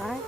Đấy.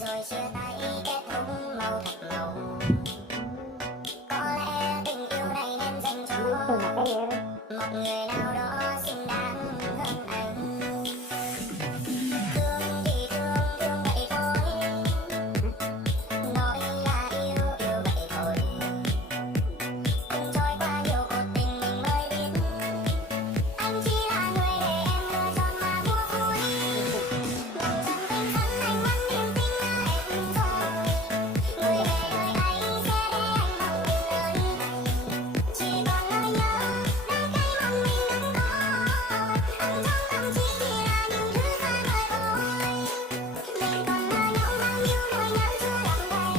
Rồi chia tay kết thúc màu thật màu. Có lẽ tình yêu này nên dành cho một người nào đó xứng đáng hơn anh. Thương thì thương, thương vậy thôi. Nói là yêu, yêu vậy thôi. Cùng trôi qua nhiều cuộc tình mình mới biết anh chỉ là người để em lựa chọn mà mua vui. Mong rằng tình thân anh vẫn niềm tin là em thôi. Người về đời anh sẽ để anh bằng tình lời này. Chỉ còn nỗi nhớ đắng cay mà mình đang có. Ẩn trong tâm trí chỉ là những thứ xa vời thôi. Mình còn nhớ nhau bao nhiêu nỗi nhớ chưa đọng đầy.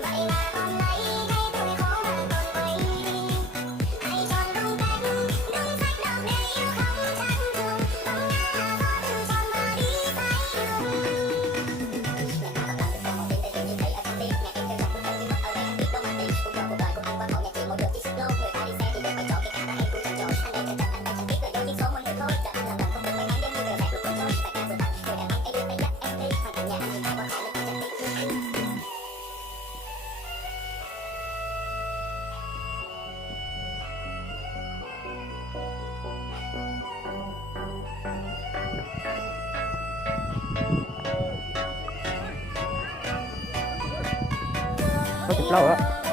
Vậy mà hôm nay thấy tuổi khổ mà còn quay đi. Hãy chọn đúng cách, đúng cách đâu để yêu không chán chường. Bóng ngã khó từ chọn và đi sai đường. Ngày nào còn làm được cho một tiếng tay nhìn thấy ở trong tim. Nghe em kêu rằng cuộc đời chỉ mất ở đây anh biết đâu mà tìm. Cuộc đời của anh qua màu nhạc chỉ một đường chỉ xích lô. Người ta đi xe thì được phải chọn thì cả em cũng chọn chọn. Anh đây chân chân anh đây chẳng biết là do chiếc số mỗi người thôi. Chờ anh làm lần không được may mắn giống như người bạn được con trôi. Tại nhà vừa tắt người đàn ông ấy đưa tay dắt em đi. Hoàn cảnh nhà anh nhìn ai qua khỏi lực chân tim. Có chụp lâu á.